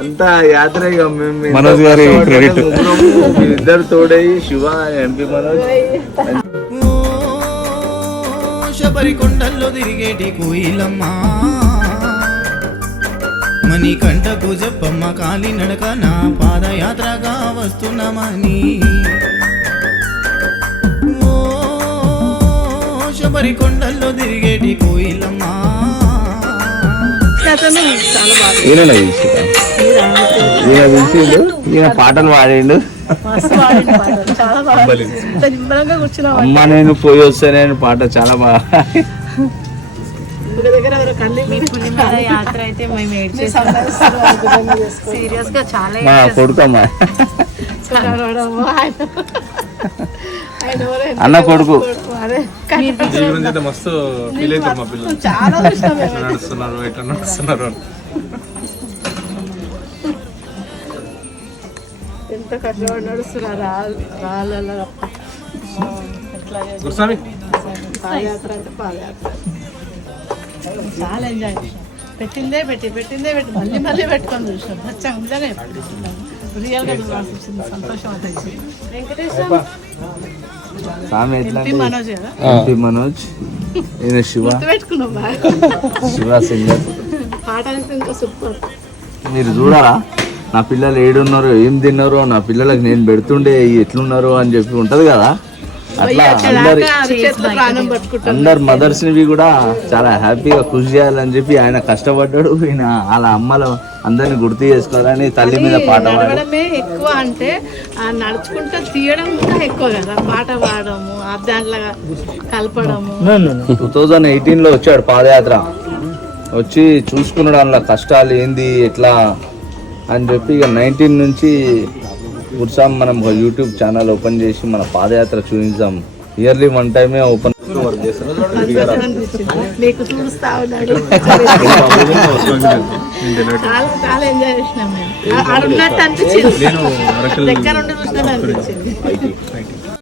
అంతా యాత్ర ఇక మేము మనోజ్ గారి క్రెడిట్. ఇద్దరు తోడయి శివ ఎంపీ మనోజ్ శబరి కొండల్లో తిరిగేటి కోయిలమ్మా మణి కంటకు చెప్పమ్మ కాలి నడక నా పాదయాత్రగా వస్తున్నామని శబరి కొండల్లో తిరిగేటి కోయిలమ్మా. ఈయన పిలిచిండు, ఈయన పాటలు పాడిండు. అమ్మ నేను పోయి వస్తానే పాట చాలా బాగా యాత్ర అయితే మేము సీరియస్ గా చాలా కొడుకమ్మా అన్న కొడుకు మస్తు ఫీల్ అవుతారు మా పిల్లలు. నడుస్తున్నారు ఎట్లా నడుస్తున్నారు. ఎంత కష్టపడి నడుస్తున్నారు గురుస్వామి పాదయాత్ర అంటే పాదయాత్ర చాలా ఎంజాయ్ చేసాం. పెట్టిందే పెట్టి మళ్ళీ పెట్టుకొని చూసాం. నిజంగా రియల్గా చూడాల్సి సంతోషం అనిపించింది. వెంకటేశ్వర మనోజ్ కదా ఎంపీ మనోజ్, ఈయన శివ పెట్టుకున్నాం బాగా. శివ సింగర్. పాట అంటే ఇంకా సూపర్. మీరు చూడాలా నా పిల్లలు ఏడున్నారు, ఏం తిన్నారు, నా పిల్లలకి నేను పెడుతుండే ఎట్లున్నారు అని చెప్పి ఉంటది కదా. అట్లా అందరు మదర్స్ ని కూడా చాలా హ్యాపీగా కృషి చేయాలని చెప్పి ఆయన కష్టపడ్డాడు. ఈయన వాళ్ళ అమ్మలు అందరిని గుర్తు చేసుకోవాలని తల్లి మీద పాట పాడడమే ఎక్కువ. అంటే నడుచుకుంటూ తీయడం కూడా ఎక్కువ కదా, పాట పాడము దాంట్లో కలపడము. 2018లో వచ్చాడు పాదయాత్ర, వచ్చి చూసుకున్నాడు అందులో కష్టాలు ఏంది ఎట్లా అని చెప్పి ఇక 19 నుంచి గురుసాం మనం యూట్యూబ్ ఛానల్ ఓపెన్ చేసి మన పాదయాత్ర చూపించాం. ఇయర్లీ 1 టైమే ఓపెన్ నీకు చూస్తా ఉన్నాడు. చాలా ఎంజాయ్ చేసినాం మేము. అన్నట్టు అనిపించింది, దగ్గర ఉండి చూసినట్టు అనిపించింది.